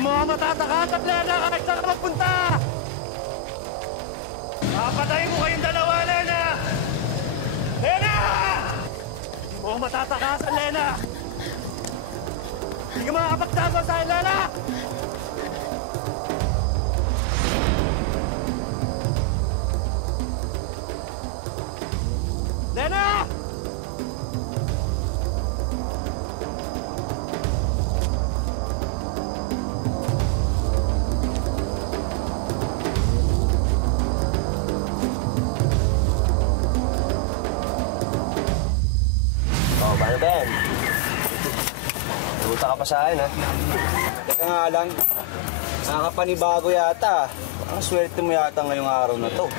mo matatakas at Lena kahit saan ka magpunta! Papatayin ko kayong dalawa, Lena! Lena! Hindi mo matatakasan, Lena! Hindi ka makakapagtasan sa'yo, Lena! Lena! Oh, paano Ben? Naguta ka pa sa akin, ha? Teka nga lang, nakakapanibago yata. Ang swerte mo yata ngayong araw na to.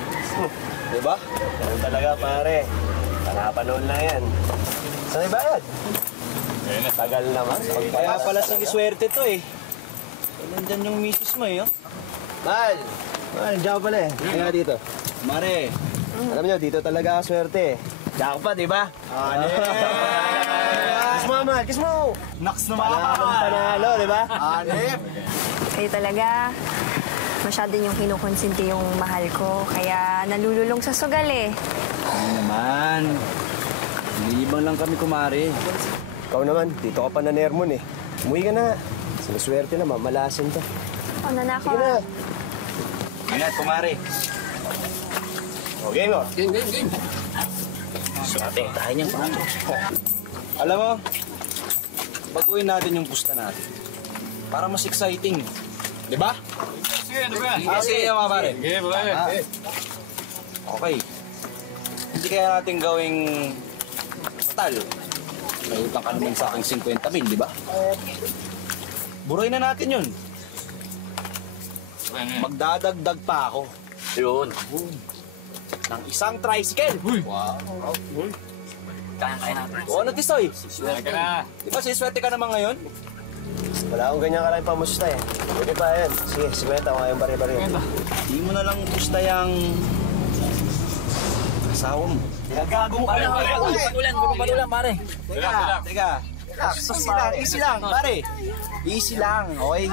Diba? Ganun talaga, pare. Panapanood lang yan. Saan ibayad? Tagal naman. Kaya pala sige swerte to, eh. Nandyan yung misis mo, eh, oh. Mal! Mal, diyan ka pala eh. Kaya dito. Mare. Alam niyo, dito talaga ako swerte eh. Jackpot, di ba? Kiss mo, Mal! Kiss mo! Naks na Panalo, di ba? Anip! Kayo talaga, masyado yung kinukonsinti yung mahal ko. Kaya nalululong sa sugal eh. Ano naman? Nilibang lang kami, kumare. Ikaw naman, dito ka pa na Nermon eh. Umuwi ka na. Sinuswerte na, mamalasin ka. O, nanako. Sige na. Ingat, kumare. Okay mo? Game. Swerte tayo niyang paano. Alam mo, baguhin natin yung pusta natin. Para mas exciting. Di ba? Sige, ano ba yan? Sige, mga pare. Sige, babae. Okay. Hindi kaya natin gawing tal. May utang ka naman sa aking 50,000, di ba? Burayin na natin yun. Magdadagdag pa ako. Yun. Ng isang tricycle. Wow. Kaya natin. O ano, Tisoy? Kaya ka na. Di ba siswerte ka naman ngayon? Wala akong ganyan karami pamusta eh. Pwede pa yan. Sige, 50 ako ngayong bari-bari. Di mo na lang pusta yung asawa mo. Nagagong ka lang. Panulan, pare. Relax. Teka. Easy lang, pare. Easy lang, okay?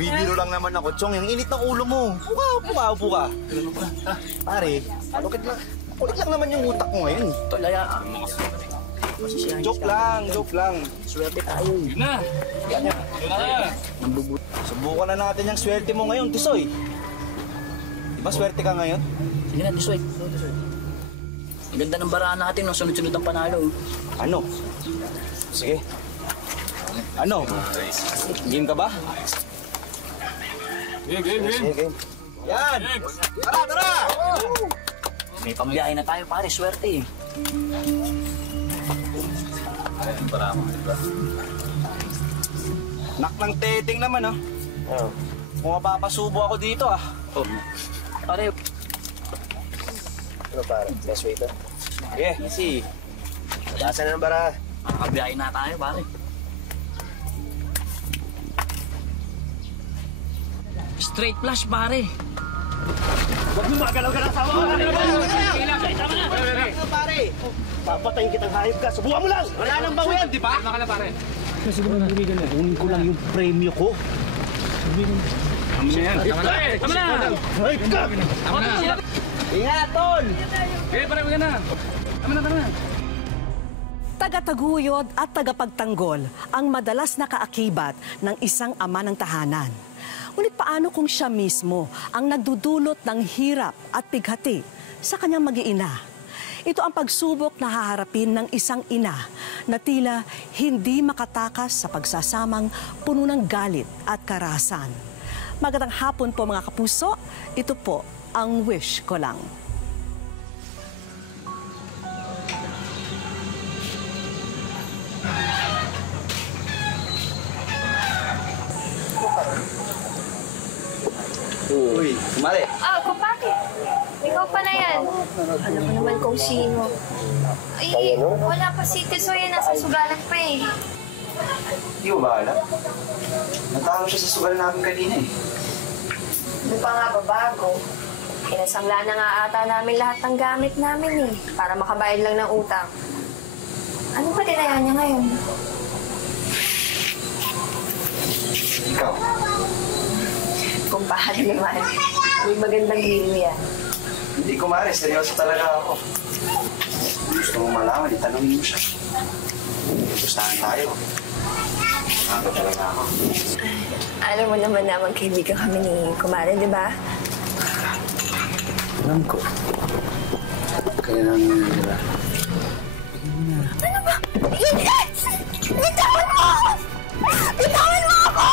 Bibiro lang naman ako, Chong. Yung init ng ulo mo. Upo ka. Pare, kulit lang naman yung utak mo ngayon. Joke lang. Swerte tayo. Yun na. Yun na. Subukan na natin yung swerte mo ngayon, Tisoy. Di ba swerte ka ngayon? Sige na, Tisoy. Ang ganda ng baraan natin, no? Sunod-sunod ang panalo. Ano? Sige. Ano? Game ka ba? Game. Sige. Yan! Tara! May pambiyahe na tayo, pare. Swerte eh. Nak ng teting naman, oh. Oh. Kung mapapasubo ako dito, ah. Oh. Pare, Ano pare? Best way to? Sige, easy. Basa na ng bara. makakabiyahe na tayo, pare. Straight flush, pare. Huwag mo magalaw-galaw sa mga! Pare! Papatayin kitang hayop ka. Subukan mo lang! Wala nang bawi yan, di ba? Tama ka na, pare. Kunin ko lang yung premyo ko. Tama na yan. Tama na! Ay, ka! Tama na! Ingat, tol! Okay, pare, wag na. Tama na. Tagataguyod at tagapagtanggol ang madalas nakaakibat ng isang ama ng tahanan. Ngunit paano kung siya mismo ang nagdudulot ng hirap at pighati sa kanyang mag-iina? Ito ang pagsubok na haharapin ng isang ina na tila hindi makatakas sa pagsasamang puno ng galit at karahasan. Magandang hapon po mga kapuso, ito po ang Wish Ko Lang. Uy, kumari. Ah, kumpake. Ikaw pala yan. Alam mo naman kung sino. Ay, wala pa si Tisoy. Nasa sugalan pa eh. Hindi mo ba alam? Natalo siya sa sugal namin kanina eh. Ano pa nga babago? Kinasangla na nga ata namin lahat ng gamit namin eh. Para makabayad lang ng utang. Ano ba dinaya niya ngayon? Ikaw, Paano naman? May magandang hero yan. Hindi, kumare. Seryoso talaga ako. Gusto mo malaman, itanongin mo siya. Gustahan tayo. Ano talaga ako? Alam mo naman na magkaibigan kami ni Kumare, di ba? Alam ko. Kaya lang yun, di ba? Ano ba? Bitawan mo ako! Bitawan mo ako!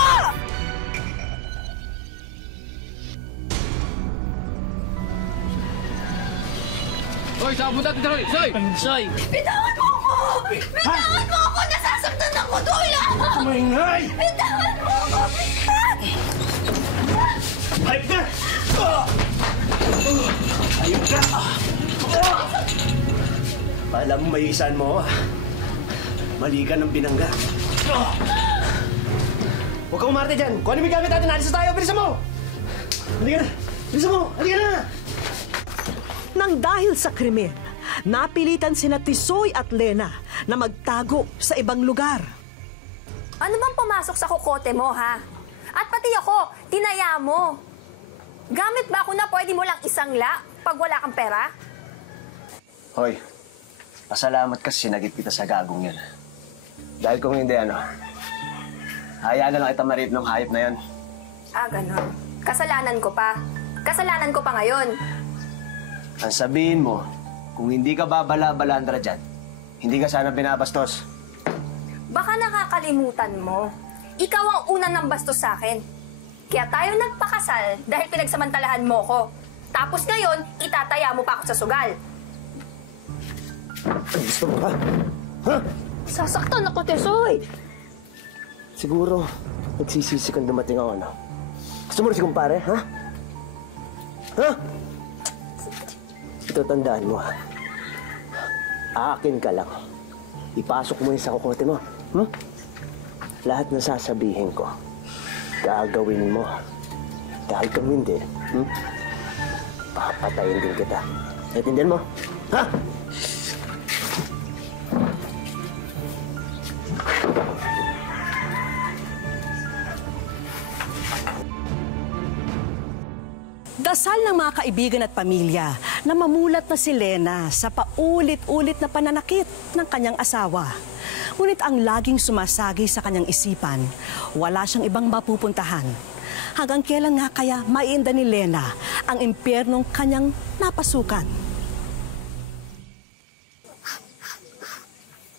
Hoy, saan punta dito, Roy? Soy! Soy! Bitawan mo ako! Bitawan mo ako! Nasasaktan ako, Dula! Maingay! Bitawan mo ako! Hayop ka! Hayop ka! Pala mo maiisan mo, mali ka ng binangga. Huwag kang umarte dyan. Kung ano may gamit natin, alis na tayo. Bilisan mo! Halika na! Bilisan mo! Halika na! Nang dahil sa krimen, napilitan sina Tisoy at Lena na magtago sa ibang lugar. Ano bang pumasok sa kokote mo, ha? At pati ako, tinaya mo. Gamit ba ako na pwede mo lang isangla pag wala kang pera? Hoy, pasalamat kasi sinagip kita sa gagong yun. Dahil kung hindi, hayaan na lang kita marip ng hayop na yun. Ah, ganon. Kasalanan ko pa. Kasalanan ko pa ngayon. Ang sabihin mo, kung hindi ka babala-balandra dyan, hindi ka sana binabastos. Baka nakakalimutan mo. Ikaw ang una ng bastos sa akin. Kaya tayo nagpakasal dahil pinagsamantalahan mo ko. Tapos ngayon, itataya mo pa ako sa sugal. Ay, gusto mo ba? Ha? Sasaktan ako, Tesoy! Siguro, nagsisisi kang dumating ako, no? Gusto mo rin si kumpare, ha? Ha? Ito, tandaan mo, ha? Aakin ka lang. Ipasok mo yun sa kukote mo. Lahat na sasabihin ko, gagawin mo. Dahil kung hindi, papatayin din kita. Naintindihan mo? Ha? Dasal ng mga kaibigan at pamilya na mamulat na si Lena sa paulit-ulit na pananakit ng kanyang asawa. Ngunit ang laging sumasagi sa kanyang isipan, wala siyang ibang mapupuntahan. Hanggang kailan nga kaya maiinda ni Lena ang impyernong kanyang napasukan?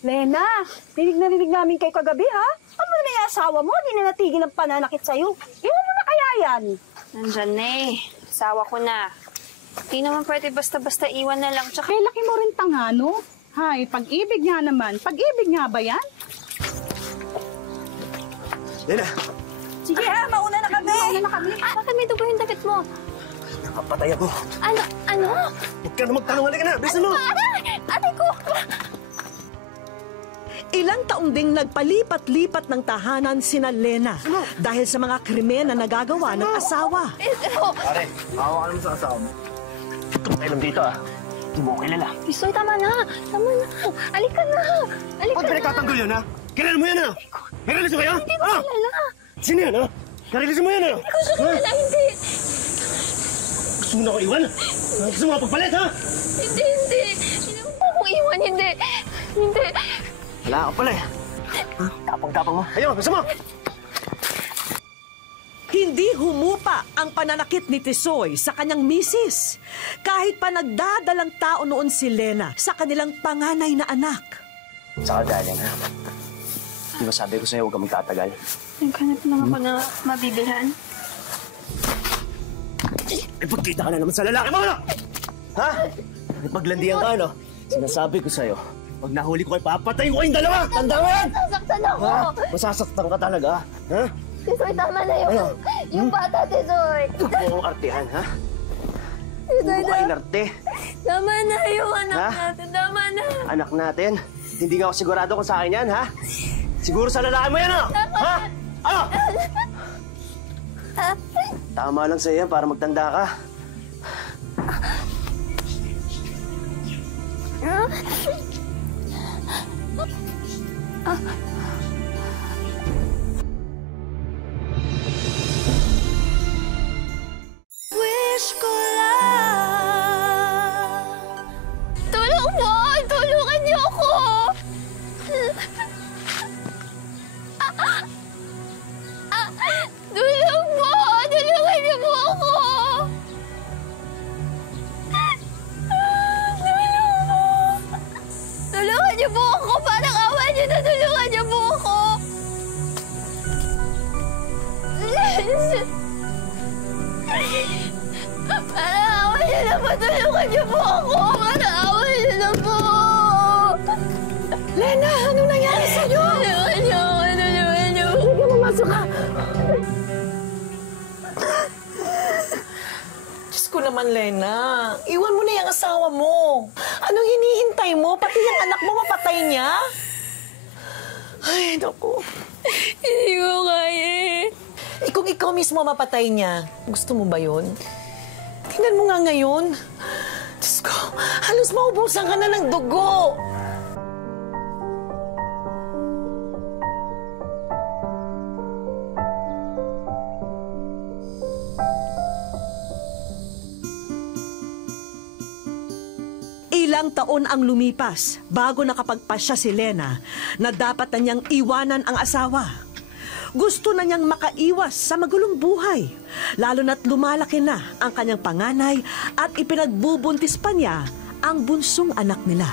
Lena, rinig namin kayo kagabi, ha? Ano na yung asawa mo? Di na natigil ang pananakit sa'yo. Iwan mo na kaya yan? Nandyan na eh. Asawa ko na. Di naman pwede basta-basta iwan na lang. Tsaka Kay laki mo rin tangano. Hay, pag-ibig nga naman. Pag-ibig nga ba yan? Lena! Sige ha, mauna na kami. Mauna na kami. bakit may dugo yung damit mo? Nakapatay ako. Ano? Huwag ka na magtanong. Halika na! Bilisan mo! Ate ko! Ilang taong ding nagpalipat-lipat ng tahanan sina Lena dahil sa mga krimen na nagagawa ng asawa. Pare, hawa ka naman sa asawa mo. Ito tayo lang dito, Hindi mo ko kilala. Pisoy, tama na. Tama na. Alika na. Alika Ba't pinagtatanggol yun, ha? Kilala mo yan, ha? Karelisin mo yan? Hindi mo kilala. Sino yan, ha? Karelisin mo yan, ha? Gusto ko kilala. Hindi. Gusto mo na ako iwan? Gusto mo pagpalit, ha? Hindi. Hindi mo akong iwan. Hindi. Wala ka pala, Tapang-tapang mo. Ayun, gusto mo? Hindi humupa ang pananakit ni Tisoy sa kanyang misis. Kahit pa nagdadalang tao noon si Lena sa kanilang panganay na anak. Saka galing, ha? Di ba sabi ko sa'yo, huwag kang magtatagal? Naghanap lang ako na mabibilhan. Ipagkita ka na naman sa lalaki mo, ano? Ha? Ipaglandian ka, ano? Sinasabi ko sa'yo, pag nahuli ko kayo, papatayin ko kayong dalawa! Tanda mo yan! Nasaktan ako. Ha? Masasaktan ka talaga, ha? Tisoy, tama na yun. Ano? Yung bata, Tisoy. Huwag mo akong artehan, ha? Tisoy, Huwag mo kayo narte. tama na yung anak Ha? natin. Tama na. Anak natin, hindi nga ako sigurado kung sa akin yan, ha? Siguro sa lalaki mo yan, ano? Ha? Ano? Tama lang sa'yo yan para magtanda ka. Tulungan niyo po ako! Matawin niyo na po! Lena, ano nangyari sa'yo? Tulungan niyo ako! Tulungan niyo! Sige, mamasok ka. Diyos ko naman, Lena. Iwan mo na yung asawa mo. Anong hinihintay mo? Pati yung anak mo mapatay niya? Ay, naku. Hindi ko kaya eh. Kung ikaw mismo mapatay niya, gusto mo ba yun? Tingnan mo nga ngayon. Diyos ko, halos maubusan ka na ng dugo. Ilang taon ang lumipas bago nakapagpasya si Lena na dapat na niyang iwanan ang asawa. Gusto na niyang makaiwas sa magulong buhay, lalo na't lumalaki na ang kanyang panganay at ipinagbubuntis pa niya ang bunsong anak nila.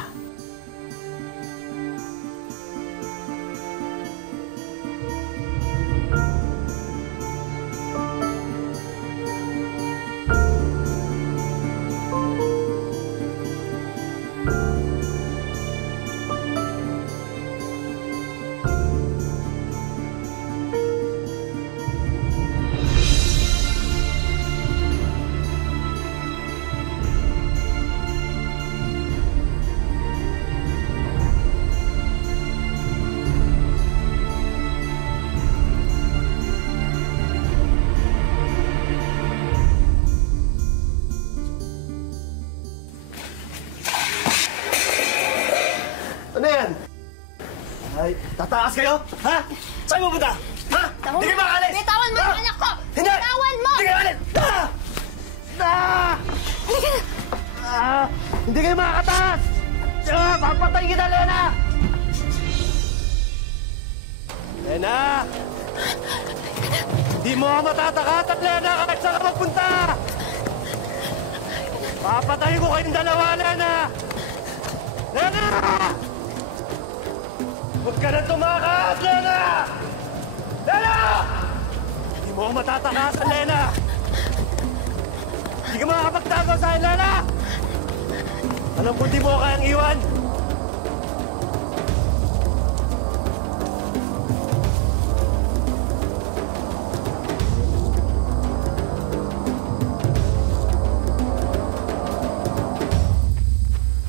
Ano yan? Ay, tatakas kayo? Ha? Saan mo punta? Ha? Hindi kayo makaalis! Bitawan mo yung anak ko! Hindi! Bitawan mo! Hindi kayo maalis! Hindi kayo makakataas! Papatayin kita, Lena! Lena! Hindi mo ako matatakatat, Lena, kahit saan ka magpunta! Papatayin ko kayong dalawa, Lena! Lena! Huwag ka na tumakas, Lena! Lena! Hindi mo ako matatakasan, Lena! Hindi ka makakapagtago sa akin, Lena! Alam ko di mo ako kayang iwan!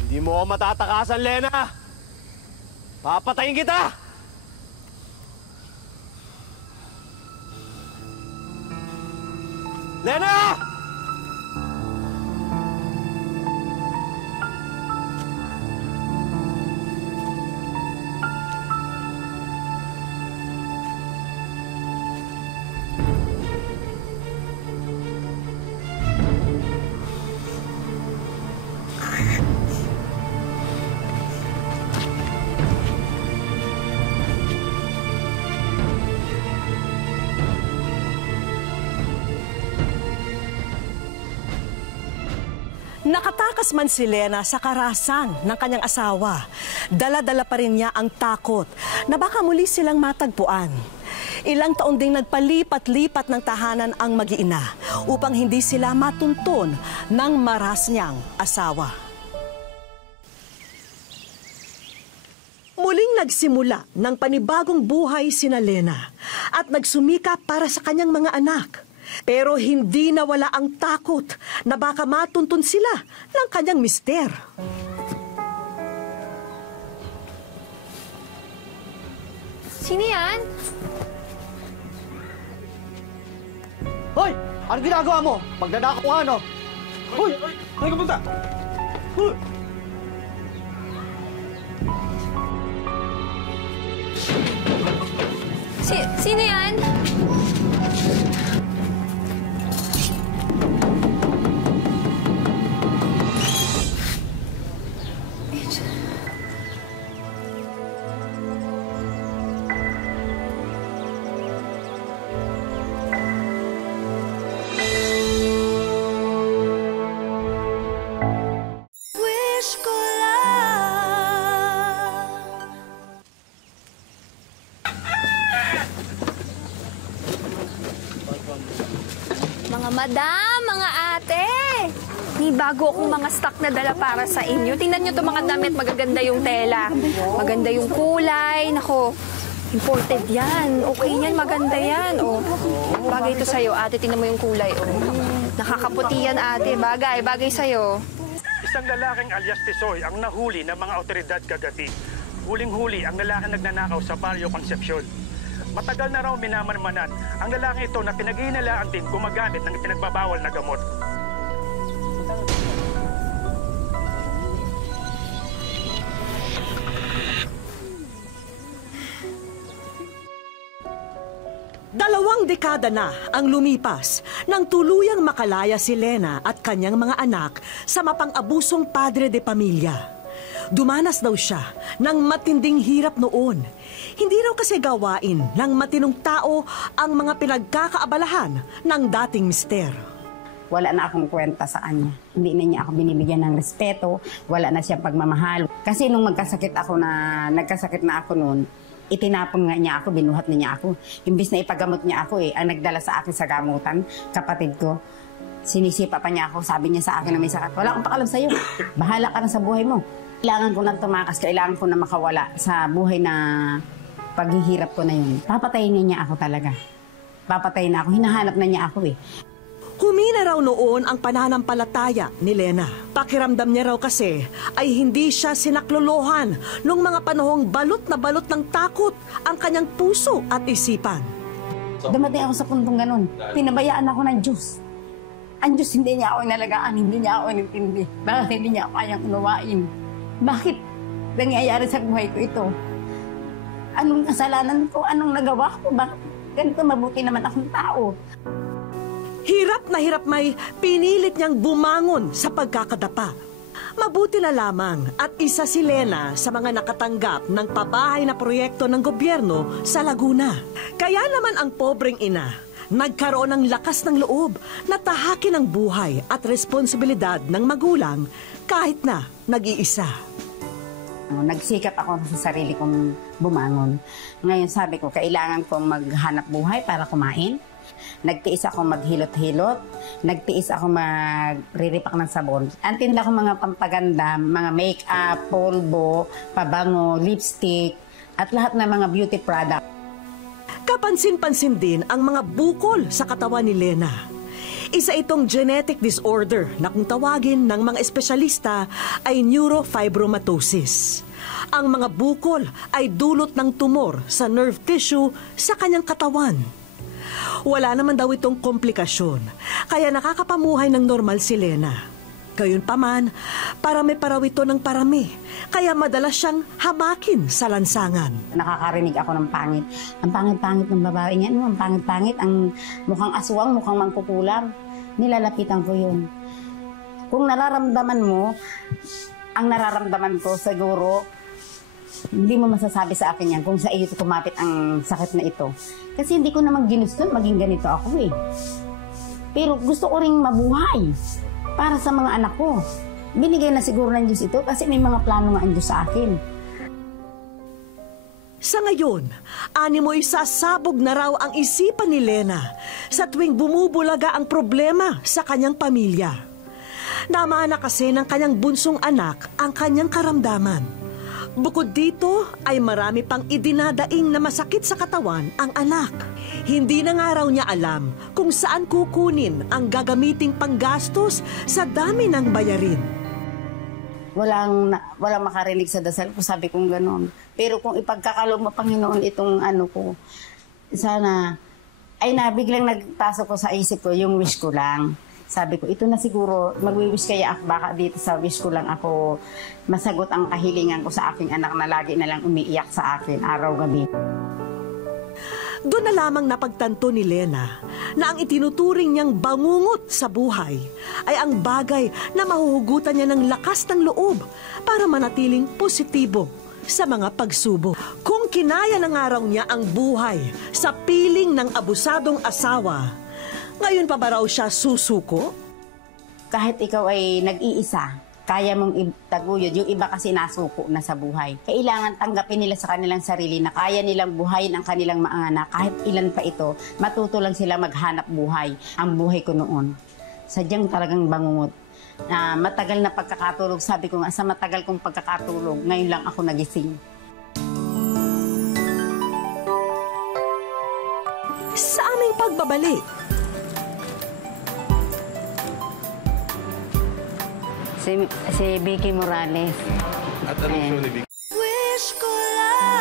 Hindi mo ako matatakasan, Lena! Papatayin kita! Lena! Nakatakas man si Lena sa karahasan ng kanyang asawa, dala-dala pa rin niya ang takot na baka muli silang matagpuan. Ilang taon ding nagpalipat-lipat ng tahanan ang mag-iina upang hindi sila matuntun ng maras niyang asawa. Muling nagsimula ng panibagong buhay sina Lena at nagsumikap para sa kanyang mga anak. Pero hindi nawala ang takot na baka matuntun sila ng kanyang mister. Sino yan? Hoy! Ano ginagawa mo? Magdadako ka, no? Hoy! Saan ka punta? Hoy! Sino yan? Mga madam, mga ate! May bago akong mga stock na dala para sa inyo. Tingnan nyo itong mga damit. Magaganda yung tela. Maganda yung kulay. Nako, imported yan. Okay yan, maganda yan. Oh, bagay ito sa'yo, ate. Tingnan mo yung kulay. Oh. Nakakaputi yan, ate. Bagay sa'yo. Isang lalaking alias Tisoy ang nahuli ng mga otoridad kagabi. Huling-huli ang lalaking nagnanakaw sa Barrio Concepcion. Matagal na raw minamanmanan ang lalaking ito na pinag-iinalaan din gumagamit ng pinagbabawal na gamot. Dalawang dekada na ang lumipas nang tuluyang makalaya si Lena at kanyang mga anak sa mapang-abusong padre de pamilya. Dumanas daw siya ng matinding hirap noon. Hindi raw kasi gawain ng matinong tao ang mga pinagkakaabalahan ng dating mister. Wala na akong kwenta sa kanya. Hindi na niya ako binibigyan ng respeto, wala na siyang pagmamahal. Kasi nung nagkasakit na ako noon, itinapon nga niya ako, binuhat na niya ako. Imbis na ipagamot niya ako ang nagdala sa akin sa gamutan, kapatid ko. Sinisipa pa niya ako, sabi niya sa akin na may sakit, wala akong pakalam sa'yo, bahala ka na sa buhay mo. Kailangan ko nang tumakas, kailangan ko na makawala sa buhay na paghihirap ko na yun. Papatayin niya ako talaga. Papatayin na ako, hinahanap na niya ako Humina raw noon ang pananampalataya ni Lena. Pakiramdam niya raw kasi ay hindi siya sinaklolohan nung mga panahong balot na balot ng takot ang kanyang puso at isipan. Dumating ako sa puntong ganun. Pinabayaan ako ng Diyos. Ang Diyos hindi niya ako inalagaan, hindi niya ako inintindi. Bakit hindi niya ako kayang unawain? Bakit nangyayari sa buhay ko ito? Anong kasalanan ko? Anong nagawa ko? Bakit ganito mabuti naman akong tao? Hirap na hirap may pinilit niyang bumangon sa pagkakadapa. Mabuti na lamang at isa si Lena sa mga nakatanggap ng pabahay na proyekto ng gobyerno sa Laguna. Kaya naman ang pobreng ina nagkaroon ng lakas ng loob na tahakin ang buhay at responsibilidad ng magulang kahit na nag-iisa. Nagsikap ako sa sarili kong bumangon. Ngayon sabi ko, kailangan kong maghanap buhay para kumain. Nagtiis ako maghilot-hilot, nagtiis ako magriripak ng sabon. Ang tinda ko mga pampaganda, mga make-up, polvo, pabango, lipstick, at lahat ng mga beauty product. Kapansin-pansin din ang mga bukol sa katawan ni Lena. Isa itong genetic disorder na kung tawagin ng mga espesyalista ay neurofibromatosis. Ang mga bukol ay dulot ng tumor sa nerve tissue sa kanyang katawan. Wala naman daw itong komplikasyon, kaya nakakapamuhay ng normal si Lena. Gayunpaman, parami paraw ito ng parami, kaya madalas siyang hamakin sa lansangan. Nakakarinig ako ng pangit. Ang pangit-pangit ng babae niya, ang pangit-pangit, ang mukhang aswang, mukhang mangkukulam. Nilalapitan ko yun. Kung nararamdaman mo, ang nararamdaman ko siguro, hindi mo masasabi sa akin yan kung sa iyo kumapit ang sakit na ito. Kasi hindi ko naman ginusto maging ganito ako Pero gusto ko ring mabuhay para sa mga anak ko. Binigay na siguro ng Diyos ito kasi may mga plano nga ang Diyos sa akin. Sa ngayon, animo'y sasabog na raw ang isipan ni Lena sa tuwing bumubulaga ang problema sa kanyang pamilya. Namana kasi ng kanyang bunsong anak ang kanyang karamdaman. Bukod dito ay marami pang idinadaing na masakit sa katawan ang anak. Hindi na nga raw niya alam kung saan kukunin ang gagamiting panggastos sa dami ng bayarin. Walang makarinig sa dasal ko, sabi kong gano'n. Pero kung ipagkakaloob mo, Panginoon, itong ano ko, sana, ay biglang nagpasok ko sa isip ko, yung wish ko lang. Sabi ko, ito na siguro, magwi-wish kaya ako, baka dito sa wish ko lang ako masagot ang kahilingan ko sa aking anak na lagi na lang umiiyak sa akin, araw-gabi. Doon na lamang napagtanto ni Lena na ang itinuturing niyang bangungot sa buhay ay ang bagay na mahuhugutan niya ng lakas ng loob para manatiling positibo sa mga pagsubok. Kung kinaya ng araw niya ang buhay sa piling ng abusadong asawa, ngayon pa ba raw siya susuko? Kahit ikaw ay nag-iisa, kaya mong itaguyod. Yung iba kasi nasuko na sa buhay. Kailangan tanggapin nila sa kanilang sarili na kaya nilang buhayin ang kanilang mga anak. Kahit ilan pa ito, matuto lang sila maghanap buhay. Ang buhay ko noon, sadyang talagang bangungot. matagal na pagkakatulog. Sabi ko nga, sa matagal kong pagkakatulog, ngayon lang ako nagising. Sa aming pagbabalik, Si Vicky Morales. At anong show ni Vic? Wish ko lang.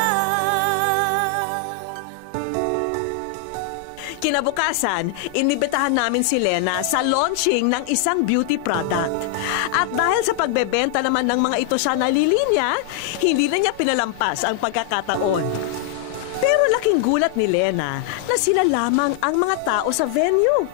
kinabukasan, inibitahan namin si Lena sa launching ng isang beauty product. At dahil sa pagbebenta naman ng mga ito siya nalilinya, hindi na niya pinalampas ang pagkakataon. Pero laking gulat ni Lena na sila lamang ang mga tao sa venue.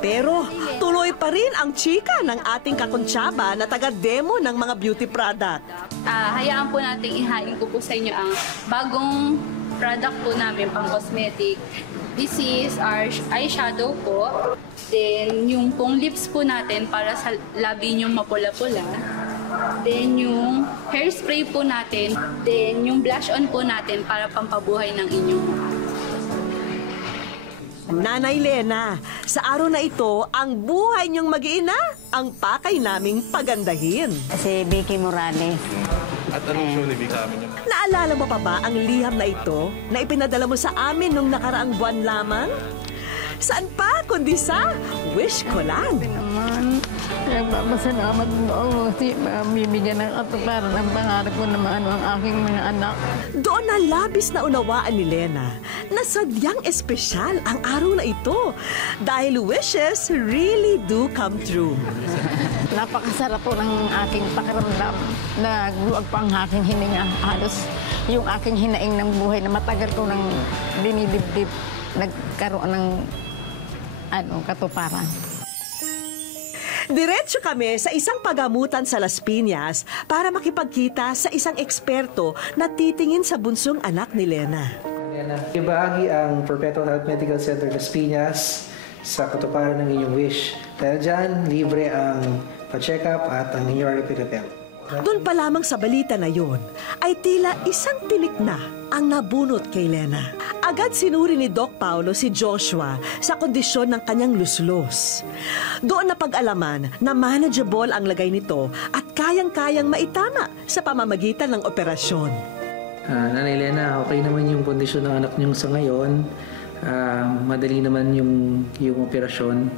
Pero tuloy pa rin ang chika ng ating kakonsyaba na taga-demo ng mga beauty product. Hayaan po natin ihain ko po sa inyo ang bagong product po namin pang cosmetic. This is our eyeshadow po. Then yung pong lips po natin para sa labi nyong mapula-pula. Then yung hairspray po natin. Then yung blush on po natin para pampabuhay ng inyong mukha. Nanay Lena, sa araw na ito, ang buhay niyong mag-iina, ang pakay naming pagandahin. Si Vicky Morales. At anong show ni Vic sa amin yun? Naalala mo pa ba ang liham na ito na ipinadala mo sa amin nung nakaraang buwan lamang? Saan pa kundi sa Wish Ko Lang. Naman, nagpapasalamat mo kasi bibigyan ng katuparan ng pangarap ko naman ang aking mga anak. Doon na labis na unawaan ni Lena na sadyang espesyal ang araw na ito dahil wishes really do come true. Napakasarap po ng aking pakiramdam na luwag pa ang aking hininga. Halos yung aking hinaing ng buhay na matagal ko nang dinidibdib, nagkaroon ng katuparan. Diretso kami sa isang pagamutan sa Las Piñas para makipagkita sa isang eksperto na titingin sa bunsong anak ni Lena. Ibahagi ang Perpetual Health Medical Center Las Piñas sa katuparan ng inyong wish. Dahil dyan, libre ang pa-check up at ang inyong repair. Doon pa lamang sa balita na yon, ay tila isang tinik na ang nabunot kay Lena. Agad sinuri ni Doc Paulo si Joshua sa kondisyon ng kanyang luslos. Doon na pag-alaman na manageable ang lagay nito at kayang-kayang maitama sa pamamagitan ng operasyon. Nanay Lena, okay naman yung kondisyon ng anak niyo sa ngayon. Madali naman yung operasyon.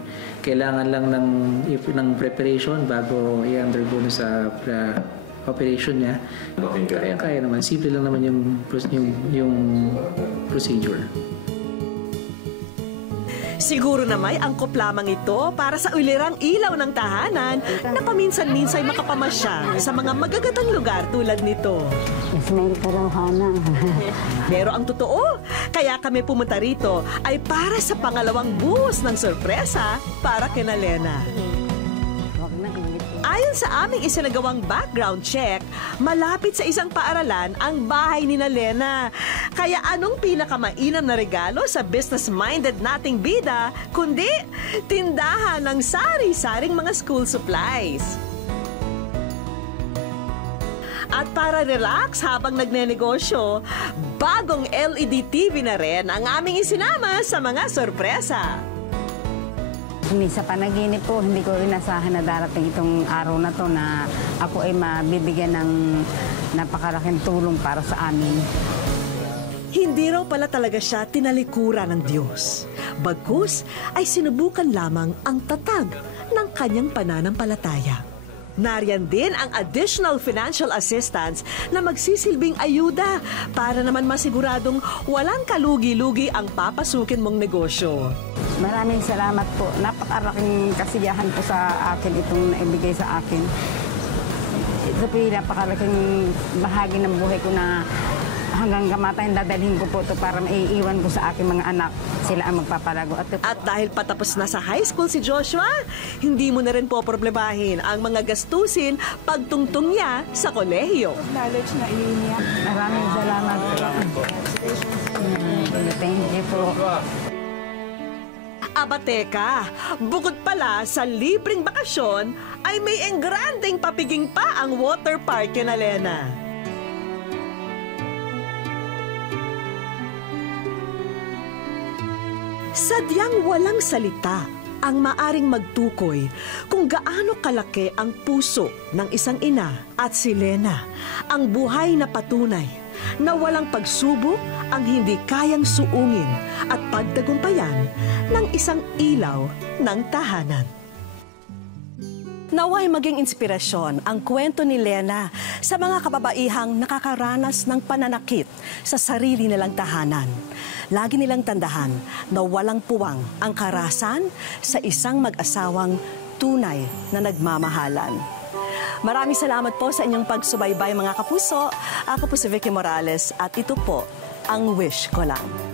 Kailangan lang ng preparation bago i-undergo na sa operation niya. Kaya naman. Simple lang naman yung procedure. Siguro na may angkop lamang ito para sa ulirang ilaw ng tahanan na paminsan-minsay makapamasya sa mga magagandang lugar tulad nito. Ismail Karawhana. Pero ang totoo, kaya kami pumunta rito ay para sa pangalawang buhos ng sorpresa para kina Lena. Ayon sa aming isinagawang background check, malapit sa isang paaralan ang bahay ni Lena. Kaya anong pinakamainam na regalo sa business-minded nating bida, kundi tindahan ng sari-saring mga school supplies. At para relax habang nagnenegosyo, bagong LED TV na rin ang aming isinama sa mga sorpresa. Sa panaginip po, hindi ko inasahan na darating itong araw na to na ako ay mabibigyan ng napakalaking tulong para sa amin. Hindi raw pala talaga siya tinalikuran ng Diyos. Bagkus ay sinubukan lamang ang tatag ng kanyang pananampalataya. Nariyan din ang additional financial assistance na magsisilbing ayuda para naman masiguradong walang kalugi-lugi ang papasukin mong negosyo. Maraming salamat po. Napakalaking kasiyahan po sa akin itong naibigay sa akin. Ito po yung napakalaking bahagi ng buhay ko na hanggang kamatayan dadalhin ko po ito para maiiwan ko sa aking mga anak. Sila ang magpapalago. At dahil patapos na sa high school si Joshua, hindi mo na rin po problemahin ang mga gastusin pagtungtong niya sa kolehiyo. Knowledge na niya. Maraming salamat po. Thank you po. Aba teka, bukod pala sa libreng bakasyon, ay may engranding papiging pa ang water park kina Lena. Sadyang walang salita ang maaring magtukoy kung gaano kalaki ang puso ng isang ina. At si Lena, ang buhay na patunay na walang pagsubok ang hindi kayang suungin at pagtagumpayan ng isang ilaw ng tahanan. Naway maging inspirasyon ang kwento ni Lena sa mga kababaihang nakakaranas ng pananakit sa sarili nilang tahanan. Lagi nilang tandahan na walang puwang ang karahasan sa isang mag-asawang tunay na nagmamahalan. Maraming salamat po sa inyong pagsubaybay mga kapuso. Ako po si Vicky Morales at ito po ang Wish Ko Lang.